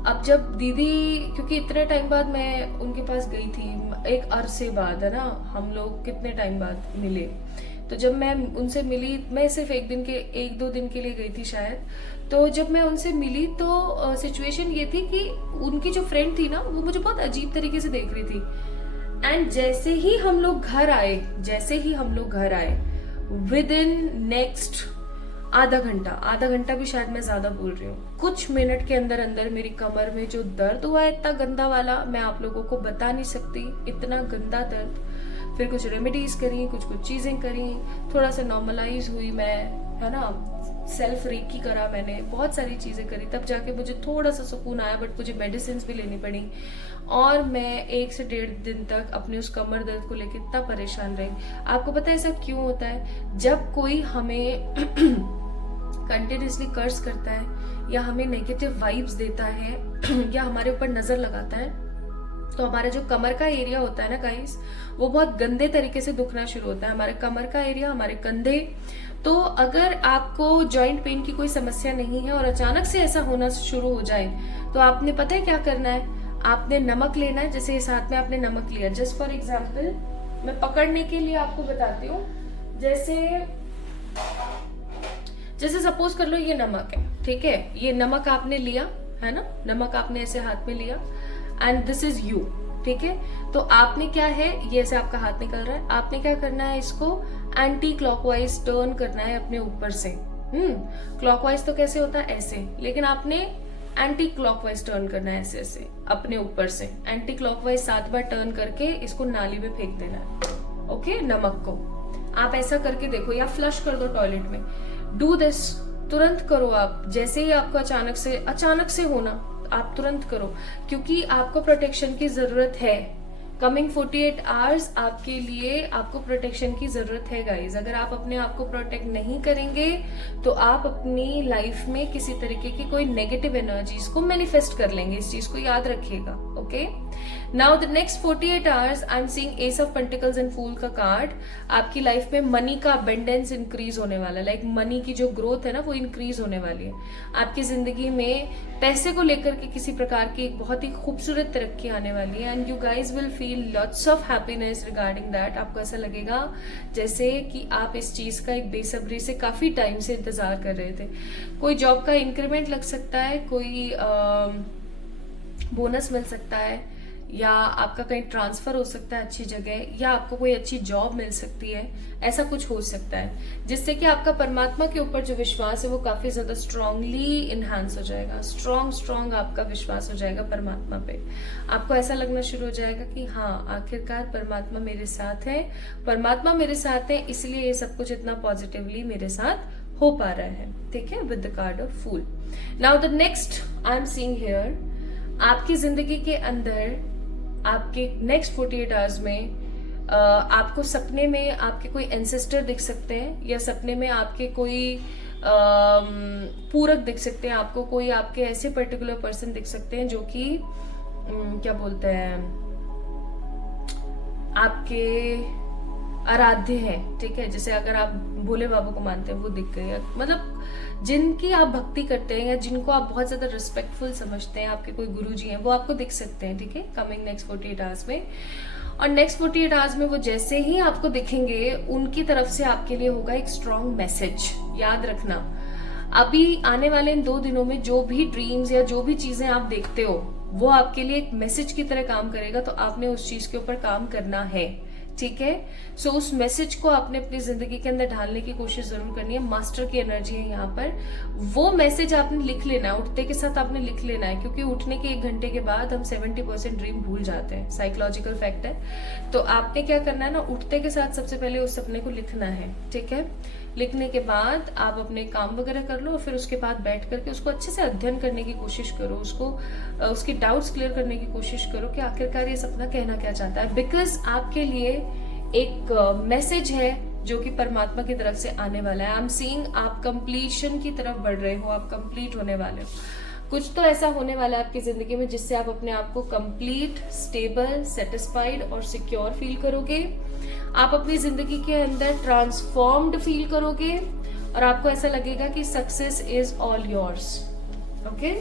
अब जब दीदी, क्योंकि इतने टाइम बाद मैं उनके पास गई थी, एक अरसे बाद है ना, हम लोग कितने टाइम बाद मिले, तो जब मैं उनसे मिली, मैं सिर्फ एक दो दिन के लिए गई थी शायद, तो जब मैं उनसे मिली तो सिचुएशन ये थी कि उनकी जो फ्रेंड थी ना, वो मुझे बहुत अजीब तरीके से देख रही थी। एंड जैसे ही हम लोग घर आए विद इन नेक्स्ट आधा घंटा भी शायद मैं ज्यादा बोल रही हूँ, कुछ मिनट के अंदर अंदर मेरी कमर में जो दर्द हुआ है, इतना गंदा वाला, मैं आप लोगों को बता नहीं सकती, इतना गंदा दर्द। फिर कुछ रेमेडीज करी, कुछ चीजें करी, थोड़ा सा नॉर्मलाइज हुई मैं, है ना, सेल्फ रेकी करा मैंने, बहुत सारी चीजें करी, तब जाके मुझे थोड़ा सा सुकून आया। बट मुझे मेडिसिन भी लेनी पड़ी, और मैं 1 से 1.5 दिन तक अपने उस कमर दर्द को लेकर इतना परेशान रही। आपको पता है ऐसा क्यों होता है? जब कोई हमें कंटिन्यूसली कर्स करता है या हमें नेगेटिव वाइब्स देता है या हमारे ऊपर नजर लगाता है, तो हमारा जो कमर का एरिया होता है ना गाइस, वो बहुत गंदे तरीके से दुखना शुरू होता है, हमारे कमर का एरिया, हमारे कंधे। तो अगर आपको जॉइंट पेन की कोई समस्या नहीं है और अचानक से ऐसा होना शुरू हो जाए, तो आपने पता है क्या करना है? आपने नमक लेना है। जैसे इस हाथ में आपने नमक लिया, जस्ट फॉर एग्जाम्पल मैं पकड़ने के लिए आपको बताती हूँ, जैसे सपोज कर लो ये नमक है, ठीक है, ये नमक आपने लिया है ना, नमक आपने ऐसे हाथ में लिया, एंड दिस इज यू, ठीक है। तो आपने क्या है, ये ऐसे आपका हाथ निकल रहा है, आपने क्या करना है, इसको एंटी क्लॉकवाइज टर्न करना है अपने ऊपर से। क्लॉकवाइज तो कैसे होता है, ऐसे, लेकिन आपने एंटी क्लॉकवाइज टर्न करना है, ऐसे ऐसे अपने ऊपर से एंटी क्लॉकवाइज 7 बार टर्न करके इसको नाली में फेंक देना है। ओके, नमक को आप ऐसा करके देखो, या फ्लश कर दो टॉयलेट में। डू दिस, तुरंत करो आप। जैसे ही आपको अचानक से होना, आप तुरंत करो, क्योंकि आपको प्रोटेक्शन की जरूरत है। कमिंग 48 आवर्स आपके लिए आपको प्रोटेक्शन की जरूरत है गाइज। अगर आप अपने आप को प्रोटेक्ट नहीं करेंगे तो आप अपनी लाइफ में किसी तरीके की कोई नेगेटिव एनर्जीज को मैनिफेस्ट कर लेंगे, इस चीज को याद रखिएगा। Okay, now the next 48 hours I am seeing ace of pentacles and fool का कार्ड। आपकी लाइफ में मनी का अबंडेंस इंक्रीज होने वाला है, लाइक मनी की जो ग्रोथ है ना, वो इंक्रीज होने वाली है। आपकी जिंदगी में पैसे को लेकर के किसी प्रकार की एक बहुत ही खूबसूरत तरक्की आने वाली है, and you guys will feel lots of happiness regarding that. आपको ऐसा लगेगा जैसे कि आप इस चीज का एक बेसब्री से काफी टाइम से इंतजार कर रहे थे। कोई जॉब का इंक्रीमेंट लग सकता है, कोई बोनस मिल सकता है, या आपका कहीं ट्रांसफर हो सकता है अच्छी जगह, या आपको कोई अच्छी जॉब मिल सकती है, ऐसा कुछ हो सकता है, जिससे कि आपका परमात्मा के ऊपर जो विश्वास है वो काफी ज्यादा स्ट्रांगली इनहांस हो जाएगा। स्ट्रांग आपका विश्वास हो जाएगा परमात्मा पे। आपको ऐसा लगना शुरू हो जाएगा कि हाँ, आखिरकार परमात्मा मेरे साथ है, परमात्मा मेरे साथ है, इसलिए ये सब कुछ इतना पॉजिटिवली मेरे साथ हो पा रहा है। ठीक है, with the card of fool. Now the next I am seeing here, आपकी जिंदगी के अंदर आपके नेक्स्ट 48 आवर्स में आपको सपने में आपके कोई एंसेस्टर दिख सकते हैं, या सपने में आपके कोई पूरक दिख सकते हैं, आपको कोई आपके ऐसे पर्टिकुलर पर्सन दिख सकते हैं जो कि क्या बोलते हैं, आपके आराध्य हैं। ठीक है, जैसे अगर आप भोले बाबा को मानते हैं वो दिख गए, मतलब जिनकी आप भक्ति करते हैं या जिनको आप बहुत ज्यादा रिस्पेक्टफुल समझते हैं, आपके कोई गुरुजी हैं, वो आपको दिख सकते हैं। ठीक है, कमिंग नेक्स्ट 48 आवर्स में। और नेक्स्ट 48 आवर्स में वो जैसे ही आपको दिखेंगे, उनकी तरफ से आपके लिए होगा एक स्ट्रॉन्ग मैसेज। याद रखना, अभी आने वाले इन 2 दिनों में जो भी ड्रीम्स या जो भी चीजें आप देखते हो वो आपके लिए एक मैसेज की तरह काम करेगा, तो आपने उस चीज के ऊपर काम करना है, ठीक है। सो उस मैसेज को आपने अपनी जिंदगी के अंदर ढालने की कोशिश जरूर करनी है। मास्टर की एनर्जी है यहाँ पर। वो मैसेज आपने लिख लेना है, उठते के साथ आपने लिख लेना है, क्योंकि उठने के 1 घंटे के बाद हम 70% ड्रीम भूल जाते हैं, साइकोलॉजिकल फैक्ट है। तो आपने क्या करना है ना, उठते के साथ सबसे पहले उस सपने को लिखना है, ठीक है। लिखने के बाद आप अपने काम वगैरह कर लो, और फिर उसके बाद बैठ करके उसको अच्छे से अध्ययन करने की कोशिश करो, उसकी डाउट्स क्लियर करने की कोशिश करो कि आखिरकार ये सपना कहना क्या चाहता है। बिकॉज आपके लिए एक मैसेज है जो कि परमात्मा की तरफ से आने वाला है। आई एम सीइंग आप कंप्लीशन की तरफ बढ़ रहे हो, आप कंप्लीट होने वाले हो। कुछ तो ऐसा होने वाला है आपकी जिंदगी में जिससे आप अपने आप को कंप्लीट, स्टेबल, सेटिस्फाइड और सिक्योर फील करोगे। आप अपनी जिंदगी के अंदर ट्रांसफॉर्म्ड फील करोगे, और आपको ऐसा लगेगा कि success is all yours. Okay,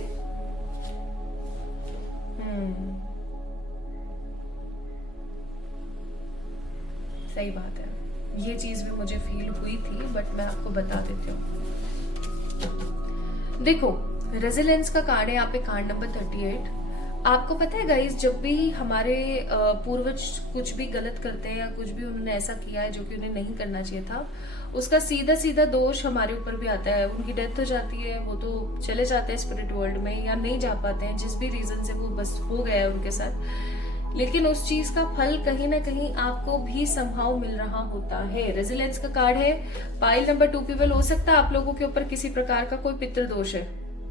सही बात है, ये चीज भी मुझे फील हुई थी, बट मैं आपको बता देती हूँ। देखो, रेजिलेंस का कार्ड है यहाँ पे, कार्ड नंबर 38। आपको पता है गाइस, जब भी हमारे पूर्वज कुछ भी गलत करते हैं या कुछ भी उन्होंने ऐसा किया है जो कि उन्हें नहीं करना चाहिए था, उसका सीधा सीधा दोष हमारे ऊपर भी आता है। उनकी डेथ हो जाती है, वो तो चले जाते हैं स्पिरिट वर्ल्ड में, या नहीं जा पाते हैं, जिस भी रीजन से वो बस हो गया है उनके साथ। लेकिन उस चीज का फल कहीं ना कहीं आपको भी समहाउ मिल रहा होता है। रेजिलेंस का कार्ड है, पाइल नंबर 2 पीपल। हो सकता है आप लोगों के ऊपर किसी प्रकार का कोई पितृदोष है,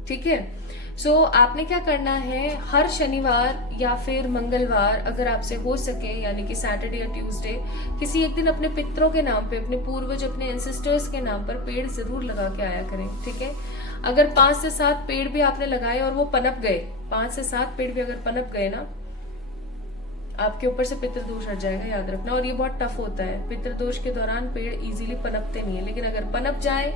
ठीक है। सो आपने क्या करना है, हर शनिवार या फिर मंगलवार अगर आपसे हो सके, यानी कि सैटरडे या ट्यूसडे, किसी एक दिन अपने पितरों के नाम पे, अपने पूर्वज, अपने एंसेस्टर्स के नाम पर पेड़ जरूर लगा के आया करें, ठीक है। अगर 5 से 7 पेड़ भी आपने लगाए और वो पनप गए, 5 से 7 पेड़ भी अगर पनप गए ना, आपके ऊपर से पितृदोष हट जाएगा, याद रखना। और ये बहुत टफ होता है, पितृदोष के दौरान पेड़ इजीली पनपते नहीं है, लेकिन अगर पनप जाए,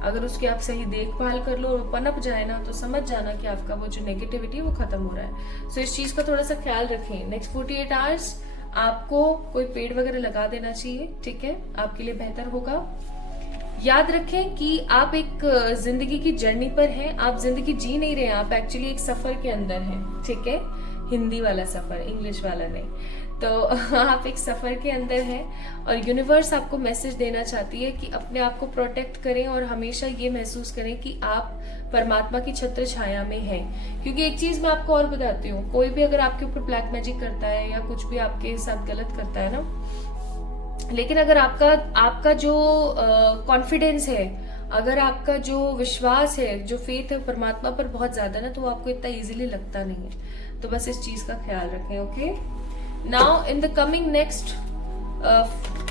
अगर उसकी आप सही देखभाल कर लो और पनप जाए ना, तो समझ जाना कि आपका वो जो नेगेटिविटी वो खत्म हो रहा है। सो इस चीज का थोड़ा सा ख्याल रखें। नेक्स्ट 48 आवर्स आपको कोई पेड़ वगैरह लगा देना चाहिए, ठीक है, आपके लिए बेहतर होगा। याद रखें कि आप एक जिंदगी की जर्नी पर हैं, आप जिंदगी जी नहीं रहे हैं, आप एक्चुअली एक सफर के अंदर हैं, ठीक है। हिंदी वाला सफर, इंग्लिश वाला नहीं। तो आप एक सफर के अंदर हैं, और यूनिवर्स आपको मैसेज देना चाहती है कि अपने आप को प्रोटेक्ट करें और हमेशा ये महसूस करें कि आप परमात्मा की छत्र छाया में हैं। क्योंकि एक चीज मैं आपको और बताती हूँ, कोई भी अगर आपके ऊपर ब्लैक मैजिक करता है या कुछ भी आपके साथ गलत करता है ना, लेकिन अगर आपका जो कॉन्फिडेंस है, अगर आपका जो विश्वास है, जो फेथ है परमात्मा पर बहुत ज्यादा ना, तो वो आपको इतना इजीली लगता नहीं है। तो बस इस चीज का ख्याल रखें, okay. Now in the coming next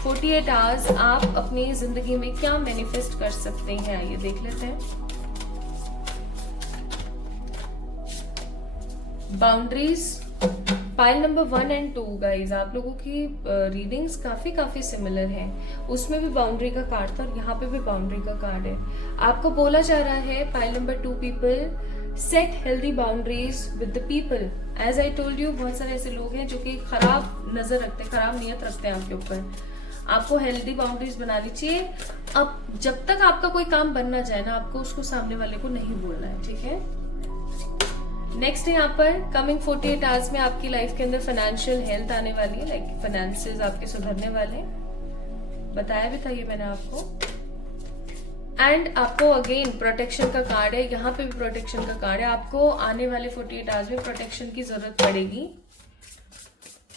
48 hours आप अपनी जिंदगी में क्या मैनिफेस्ट कर सकते हैं, आइए देख लेते हैं। बाउंड्रीज, पाइल नंबर 1 और 2 गाइज, आप लोगों की रीडिंग्स काफी सिमिलर हैं। उसमें भी बाउंड्री का कार्ड था और यहाँ पे भी बाउंड्री का कार्ड है। आपको बोला जा रहा है, pile number 2 people, set healthy boundaries with the people. As I told you, बहुत सारे ऐसे लोग हैं जो कि खराब नजर रखते हैं, खराब नियत रखते हैं आपके ऊपर। आपको हेल्दी बाउंड्रीज बनानी चाहिए। अब जब तक आपका कोई काम बन ना जाए ना, आपको उसको सामने वाले को नहीं बोलना है, ठीक है। नेक्स्ट है यहाँ पर, कमिंग 48 आवर्स में आपकी लाइफ के अंदर फाइनेंशियल हेल्थ आने वाली है, लाइक फाइनेंसेस आपके सुधरने वाले हैं, बताया भी था ये मैंने आपको। एंड आपको अगेन प्रोटेक्शन का कार्ड है, यहाँ पे भी प्रोटेक्शन का कार्ड है। आपको आने वाले 48 आवर्स में प्रोटेक्शन की जरूरत पड़ेगी।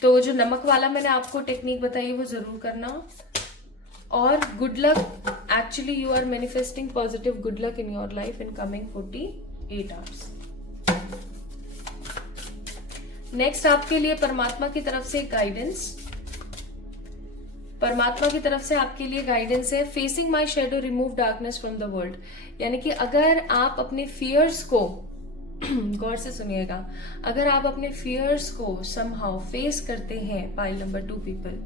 तो जो नमक वाला मैंने आपको टेक्निक बताई वो जरूर करना। और good luck, actually you are manifesting positive good luck in your life in coming 48 hours. Next आपके लिए परमात्मा की तरफ से गाइडेंस, परमात्मा की तरफ से आपके लिए गाइडेंस है, facing my shadow remove darkness from the world. यानी कि अगर आप अपने फियर्स को गौर से सुनिएगा, अगर आप अपने फियर्स को समहाउ फेस करते हैं, पाइल नंबर 2 पीपल,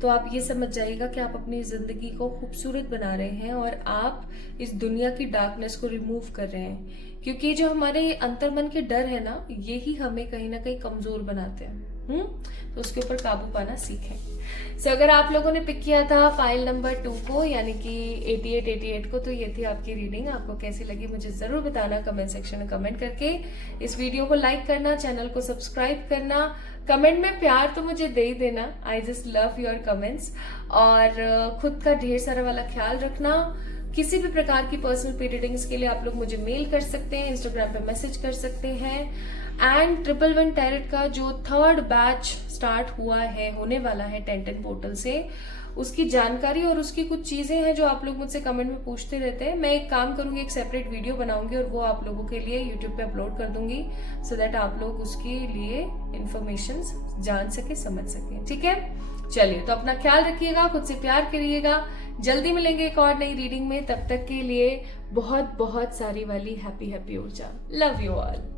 तो आप ये समझ जाइएगा कि आप अपनी जिंदगी को खूबसूरत बना रहे हैं और आप इस दुनिया की डार्कनेस को रिमूव कर रहे हैं। क्योंकि जो हमारे अंतर्मन के डर है ना, यही हमें कहीं ना कहीं कमजोर बनाते हैं। तो उसके ऊपर काबू पाना सीखें। अगर आप लोगों ने पिक किया था फाइल नंबर 2 को यानी कि 8888 को, तो ये थी आपकी रीडिंग। आपको कैसी लगी मुझे जरूर बताना कमेंट सेक्शन में कमेंट करके। इस वीडियो को लाइक करना, चैनल को सब्सक्राइब करना, कमेंट में प्यार तो मुझे दे ही देना। I just love your comments. और खुद का ढेर सारा वाला ख्याल रखना। किसी भी प्रकार की पर्सनल प्री रीडिंग्स के लिए आप लोग मुझे मेल कर सकते हैं, इंस्टाग्राम पे मैसेज कर सकते हैं। एंड 111 टैरेट का जो 3rd बैच स्टार्ट हुआ है, होने वाला है 1010 पोर्टल से, उसकी जानकारी और उसकी कुछ चीजें हैं जो आप लोग मुझसे कमेंट में पूछते रहते हैं। मैं एक काम करूंगी, एक सेपरेट वीडियो बनाऊंगी और वो आप लोगों के लिए यूट्यूब पे अपलोड कर दूंगी, सो दैट आप लोग उसके लिए इंफॉर्मेशन जान सके, समझ सके। ठीक है, चलिए, तो अपना ख्याल रखिएगा, खुद से प्यार करिएगा। जल्दी मिलेंगे एक और नई रीडिंग में। तब तक के लिए बहुत बहुत सारी वाली हैप्पी ऊर्जा। Love you all.